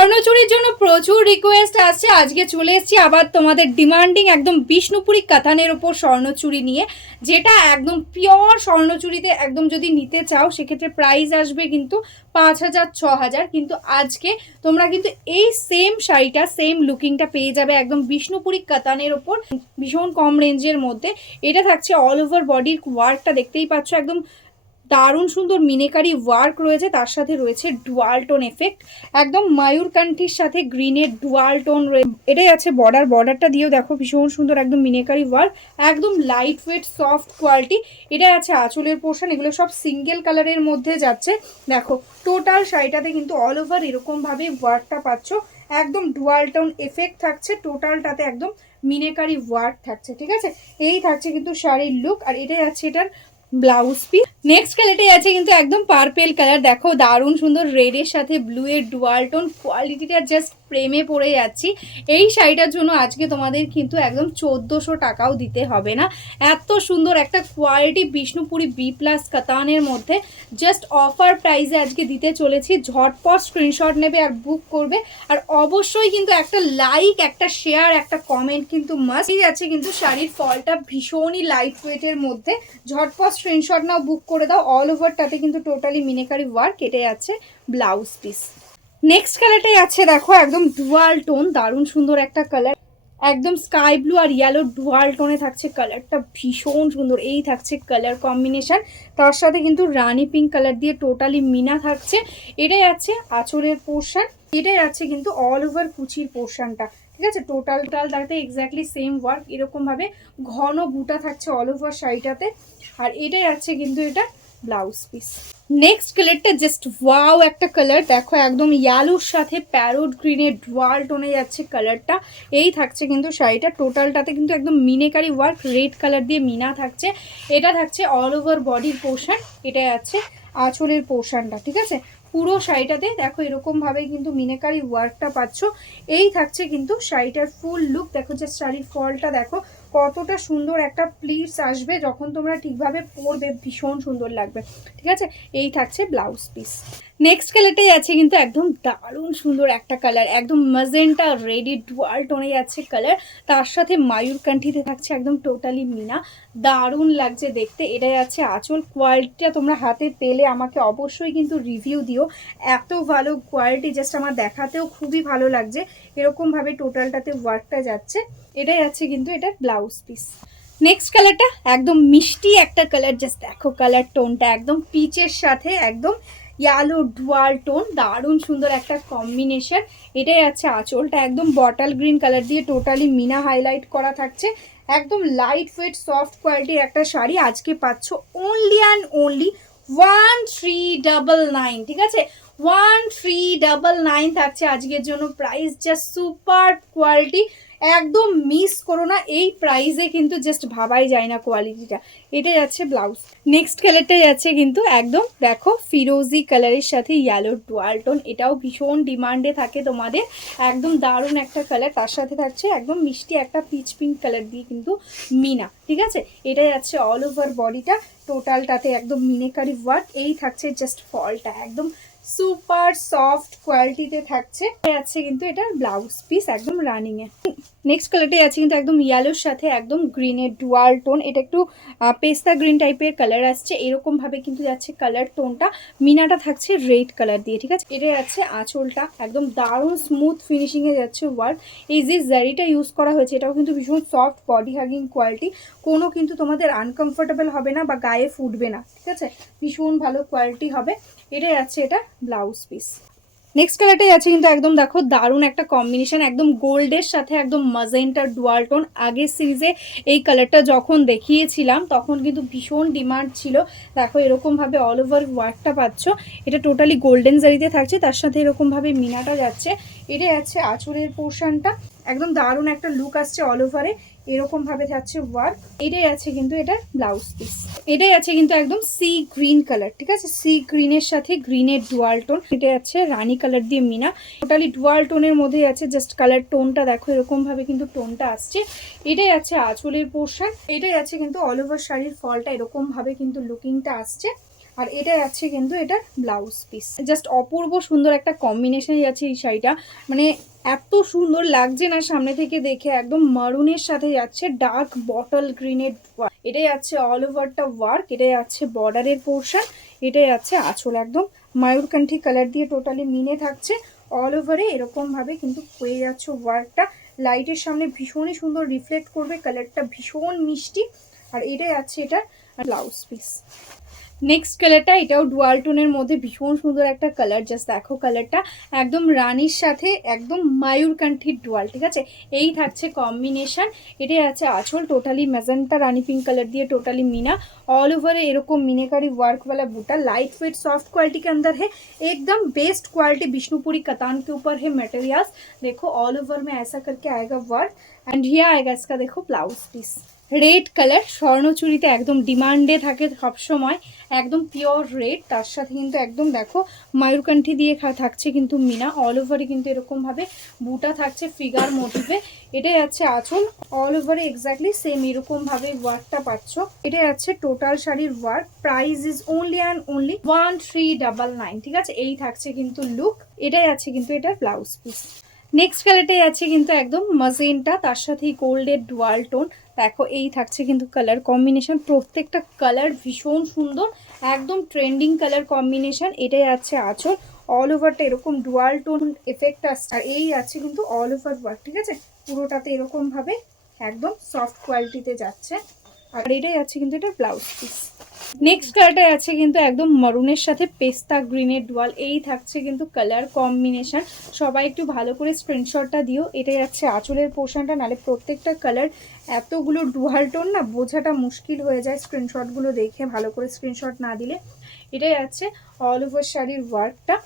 স্বর্ণচুরির জন্য প্রচুর রিকোয়েস্ট আসছে। আজকে চলে এসেছি আবার তোমাদের ডিমান্ডিং একদম বিষ্ণুপুরি কাতানের ওপর স্বর্ণচুরি নিয়ে, যেটা একদম পিওর স্বর্ণচুরিতে একদম যদি নিতে চাও সেক্ষেত্রে প্রাইস আসবে কিন্তু 5,000 6,000। কিন্তু আজকে তোমরা কিন্তু এই সেম শাড়িটা সেম লুকিংটা পেয়ে যাবে একদম বিষ্ণুপুরি কাতানের ওপর ভীষণ কম রেঞ্জের মধ্যে। এটা থাকছে অল ওভার বডির ওয়ার্কটা দেখতেই পাচ্ছ, একদম দারুণ সুন্দর মিনেকারি ওয়ার্ক রয়েছে, তার সাথে রয়েছে ডুয়াল টোন এফেক্ট, একদম ময়ূরকান্ঠির সাথে গ্রিনের ডুয়াল টোন রয়েছে। এটাই আছে বর্ডারটা দিয়েও দেখো ভীষণ সুন্দর একদম মিনেকারি ওয়ার্ক, একদম লাইট ওয়েট সফট কোয়ালিটি। এটাই আছে আঁচলের পোর্শন, এগুলো সব সিঙ্গেল কালারের মধ্যে যাচ্ছে। দেখো টোটাল শাড়িটাতে কিন্তু অল ওভার এরকমভাবে ওয়ার্কটা পাচ্ছ, একদম ডুয়াল টোন এফেক্ট থাকছে টোটালটাতে, একদম মিনেকারি ওয়ার্ক থাকছে। ঠিক আছে, এই থাকছে কিন্তু শাড়ির লুক। আর এটাই আছে এটার ব্লাউজ পিস। নেক্সট কালারটাই আছে কিন্তু একদম পার্পেল কালার, দেখো দারুণ সুন্দর রেডের সাথে ব্লু এর ডুয়াল টোন, কোয়ালিটিটা জাস্ট প্রেমে পড়ে যাচ্ছি। এই শাড়িটার জন্য আজকে তোমাদের কিন্তু একদম 1400 টাকাও দিতে হবে না। এত সুন্দর একটা কোয়ালিটি বিষ্ণুপুরি বি প্লাস কাতানের মধ্যে জাস্ট অফার প্রাইসে আজকে দিতে চলেছি। ঝটপট স্ক্রিনশট নেবে আর বুক করবে, আর অবশ্যই কিন্তু একটা লাইক, একটা শেয়ার, একটা কমেন্ট কিন্তু মাস্ট আছে। কিন্তু শাড়ির ফলটা ভীষণই লাইট ওয়েটের মধ্যে, ঝটপট স্ক্রিনশট নাও, বুক করে দাও। অল ওভারটাতে কিন্তু টোটালি মিনেকারি ওয়ার্ক, কেটে যাচ্ছে ব্লাউজ পিস। নেক্সট কালারটাই আছে দেখো একদম ডুয়াল টোন, দারুণ সুন্দর একটা কালার, একদম স্কাই ব্লু আর ইয়েলো ডুয়াল টোনে থাকছে কালারটা, ভীষণ সুন্দর। এই থাকছে কালার কম্বিনেশন, তার সাথে কিন্তু রানি পিঙ্ক কালার দিয়ে টোটালি মিনা থাকছে। এটাই আছে আঁচলের পোর্শন, এটাই আছে কিন্তু অল ওভার কুচির পোর্শনটা। ঠিক আছে, টোটালটাতে এক্স্যাক্টলি সেম ওয়ার্ক, এরকমভাবে ঘন বুটা থাকছে অল ওভার শাড়িটাতে। আর এটাই আছে কিন্তু এটা ব্লাউজ পিস। নেক্সট কালারটা জাস্ট ওয়াও একটা কালার, দেখো একদম ইয়েলোর সাথে প্যারোট গ্রিনের ডুয়াল টোনে যাচ্ছে কালারটা। এই থাকছে কিন্তু শাড়িটা টোটালটাতে কিন্তু একদম মিনেকারি ওয়ার্ক, রেড কালার দিয়ে মিনা থাকছে। এটা থাকছে অল ওভার বডির পোর্শন, এটা আছে আঁচলের পোর্শনটা। ঠিক আছে, পুরো শাড়িটাতে দেখো এরকমভাবে কিন্তু মিনেকারি ওয়ার্কটা পাচ্ছ। এই থাকছে কিন্তু শাড়িটার ফুল লুক। দেখো যে শাড়ির ফলটা দেখো কতটা সুন্দর একটা প্লিটস আসবে, যখন তোমরা ঠিকভাবে পরবে ভীষণ সুন্দর লাগবে। ঠিক আছে, এই থাকছে ব্লাউজ পিস। নেক্সট কালারটাই আছে কিন্তু একদম দারুণ সুন্দর একটা কালার, একদম ম্যাজেন্টা রেডি ডুয়াল টোনে যাচ্ছে কালার, তার সাথে ময়ূরকান্ঠিতে থাকছে একদম টোটালি মিনা, দারুণ লাগছে দেখতে। এটাই আছে আঁচল। কোয়ালিটিটা তোমরা হাতে পেলে আমাকে অবশ্যই কিন্তু রিভিউ দিও, এত ভালো কোয়ালিটি, জাস্ট আমার দেখাতেও খুবই ভালো লাগছে। এরকমভাবে টোটালটাতে ওয়ার্কটা যাচ্ছে। এটাই আছে কিন্তু এটার ব্লাউজ পিস। নেক্সট কালারটা একদম মিষ্টি একটা কালার, জাস্ট দেখো কালার টোনটা একদম পিচের সাথে একদম ইয়েলো ডুয়াল টোন, দারুণ সুন্দর একটা কম্বিনেশন। এটাই আছে আঁচলটা, একদম বটল গ্রিন কালার দিয়ে টোটালি মিনা হাইলাইট করা থাকছে, একদম লাইট ওয়েট সফট কোয়ালিটির একটা শাড়ি। আজকে পাচ্ছ অনলি অ্যান্ড অনলি 1399। ঠিক আছে, 1399 থাকছে আজকের জন্য প্রাইস, জাস্ট সুপার কোয়ালিটি, একদম মিস করো না। এই প্রাইসে কিন্তু জাস্ট ভাবাই যায় না কোয়ালিটিটা। এটা যাচ্ছে ব্লাউজ। নেক্সট কালারটাই আছে কিন্তু একদম দেখো ফিরোজি কালারের সাথে ইয়েলো ডুয়াল টোন, এটাও ভীষণ ডিমান্ডে থাকে তোমাদের, একদম দারুণ একটা কালার, তার সাথে থাকছে একদম মিষ্টি একটা পিচ পিঙ্ক কালার দিয়ে কিন্তু মিনা। ঠিক আছে, এটা যাচ্ছে অল ওভার বডিটা, টোটালটাতে একদম মিনেকারি ওয়ার্ক। এই থাকছে জাস্ট ফলটা একদম সুপার সফট কোয়ালিটিতে থাকছে। আছে কিন্তু এটার ব্লাউজ পিস একদম রানিং এ। নেক্সট কালারটাই আছে কিন্তু একদম ইয়েলোর সাথে একদম গ্রিনের ডুয়াল টোন, এটা একটু পেস্তা গ্রিন টাইপের কালার আসছে, এরকম ভাবে কিন্তু যাচ্ছে কালার টোনটা। মিনাটা থাকছে রেড কালার দিয়ে। ঠিক আছে, এটা যাচ্ছে আঁচলটা, একদম দারুণ স্মুথ ফিনিশিং এ যাচ্ছে ওয়ার্ক। এই যে জারিটা ইউজ করা হয়েছে এটাও কিন্তু ভীষণ সফট বডি হাগিং কোয়ালিটি, কোনো কিন্তু তোমাদের আনকমফোর্টেবল হবে না বা গায়ে ফুটবে না। ঠিক আছে, ভীষণ ভালো কোয়ালিটি হবে। এটাই আছে এটা ব্লাউজ পিস। নেক্সট কালারটাই আছে কিন্তু একদম দেখো দারুণ একটা কম্বিনেশন, একদম গোল্ডের সাথে একদম মাজেন্টার ডুয়াল টোন। আগের সিরিজে এই কালারটা যখন দেখিয়েছিলাম তখন কিন্তু ভীষণ ডিমান্ড ছিল। দেখো এরকমভাবে অল ওভার ওয়ার্কটা পাচ্ছ, এটা টোটালি গোল্ডেন জারিতে থাকছে, তার সাথে এরকমভাবে মিনাটা যাচ্ছে। এটাই আছে আঁচলের পোর্শনটা, একদম দারুণ একটা লুক আসছে অল ওভারে, এরকম ভাবে থাকছে ওয়ার্ক। এটাই আছে কিন্তু এটা ব্লাউজ পিস। এটাই আছে কিন্তু একদম সি গ্রিন কালার। ঠিক আছে, সি গ্রিনের সাথে গ্রিনের ডুয়াল টোন, এটা আছে রানী কালার দিয়ে মিনা, টোটালি ডুয়াল টোনের মধ্যে আছে। জাস্ট কালার টোনটা দেখো এরকম ভাবে কিন্তু টোনটা আসছে। এটাই আছে আঁচলের পোর্শন, এটাই আছে কিন্তু অল ওভার শাড়ির ফলটা, এরকম ভাবে কিন্তু লুকিংটা আসছে। আর এটা যাচ্ছে কিন্তু এটা ব্লাউজ পিস। জাস্ট অপূর্ব সুন্দর একটা কম্বিনেশনই যাচ্ছে এই শাড়িটা, মানে এত সুন্দর লাগছে না সামনে থেকে দেখে। একদম মারুনের সাথে যাচ্ছে ডার্ক বটল গ্রিনের, এটাই যাচ্ছে অল ওভারটা ওয়ার্ক, এটাই যাচ্ছে বর্ডারের পোর্শন, এটাই যাচ্ছে আঁচল একদম ময়ূরকণ্ঠী কালার দিয়ে টোটালি মিনে থাকছে। অল ওভারে এরকমভাবে কিন্তু হয়ে যাচ্ছে ওয়ার্কটা, লাইটের সামনে ভীষণই সুন্দর রিফ্লেক্ট করবে, কালারটা ভীষণ মিষ্টি। আর এটাই যাচ্ছে এটার ব্লাউজ পিস। নেক্সট কালারটা, এটাও ডুয়াল টোনের মধ্যে ভীষণ সুন্দর একটা কালার, জাস্ট দেখো কালারটা একদম রানীর সাথে একদম ময়ূরকণ্ঠীর ডুয়াল, ঠিক আছে, এই থাকছে কম্বিনেশন। এটাই আছে আঁচল, টোটালি ম্যাজেন্টা রানী পিঙ্ক কালার দিয়ে টোটালি मीना, ऑल ओवर এরকম মিনেকারি ওয়ার্ক वाला बूटा, लाइट वेट सॉफ्ट क्वालिटी के अंदर है, एकदम बेस्ट क्वालिटी बिष्णुपुरी कतान के ऊपर है मटेरियल्स। देखो ऑल ओवर में ऐसा करके आएगा वर्क एंड ये आएगा इसका देखो ब्लाउज पीस। রেড কালার স্বর্ণচুরিতে একদম ডিমান্ডে থাকে সবসময়, একদম পিওর রেড, তার সাথে কিন্তু একদম দেখো ময়ূরকণ্ঠী দিয়ে থাকছে কিন্তু মিনা, অল ওভারে কিন্তু এরকমভাবে বুটা থাকছে ফিগার মোটিভে। এটাই যাচ্ছে আঁচল, অল ওভারে এক্স্যাক্টলি সেম এরকমভাবে ওয়ার্কটা পাচ্ছ। এটা যাচ্ছে টোটাল শাড়ির work, price is only and only 1399, ঠিক আছে, এই থাকছে কিন্তু লুক। এটাই আছে কিন্তু এটার ব্লাউজ পিস। নেক্সট কালারটাই আছে কিন্তু একদম মাজেন্টা, তার সাথে গোল্ডের ডুয়াল টোন, দেখো এই থাকছে কিন্তু কালার কম্বিনেশন, প্রত্যেকটা কালার ভীষণ সুন্দর, একদম ট্রেন্ডিং কালার কম্বিনেশন। এটাই আছে আঁচল, অল ওভারটা এরকম ডুয়াল টোন এফেক্ট আসছে, আর এই আছে কিন্তু অল ওভার ওয়ার্ক, ঠিক আছে, পুরোটাতে এরকমভাবে একদম সফট কোয়ালিটিতে যাচ্ছে। আর এটাই আছে কিন্তু এটা ব্লাউজ পিস। নেক্সট কালারটা আছে কিন্তু একদম মারুনের সাথে পেস্তা গ্রিনের ডুয়াল, এই থাকছে কিন্তু কালার কম্বিনেশন। সবাই একটু ভালো করে স্ক্রিনশটটা দিও। এটাই যাচ্ছে আঁচলের পোর্শনটা, নাহলে প্রত্যেকটা কালার এতগুলো ডুয়াল টোন না বোঝাটা মুশকিল হয়ে যায় স্ক্রিনশটগুলো দেখে, ভালো করে স্ক্রিনশট না দিলে। এটাই আছে অল ওভার শাড়ির ওয়ার্কটা,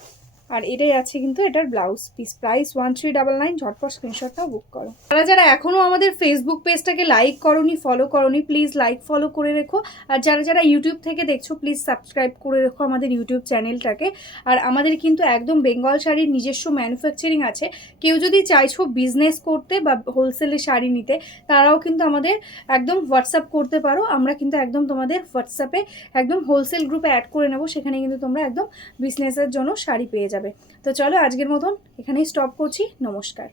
আর এটাই আছে কিন্তু এটার ব্লাউজ পিস। প্রাইস 1399, ঝটপট স্ক্রিনশটটাও বুক করো। যারা যারা এখনও আমাদের ফেসবুক পেজটাকে লাইক করোনি, ফলো করোনি, প্লিজ লাইক ফলো করে রেখো। আর যারা যারা ইউটিউব থেকে দেখছো প্লিজ সাবস্ক্রাইব করে রেখো আমাদের ইউটিউব চ্যানেলটাকে। আর আমাদের কিন্তু একদম বেঙ্গল শাড়ির নিজস্ব ম্যানুফ্যাকচারিং আছে, কেউ যদি চাইছো বিজনেস করতে বা হোলসেলে শাড়ি নিতে, তারাও কিন্তু আমাদের একদম হোয়াটসঅ্যাপ করতে পারো। আমরা কিন্তু একদম তোমাদের হোয়াটসঅ্যাপে একদম হোলসেল গ্রুপে অ্যাড করে নেবো, সেখানে কিন্তু তোমরা একদম বিজনেসের জন্য শাড়ি পেয়ে যাবে। তো চলো আজকের মতন এখানেই স্টপ করছি, নমস্কার।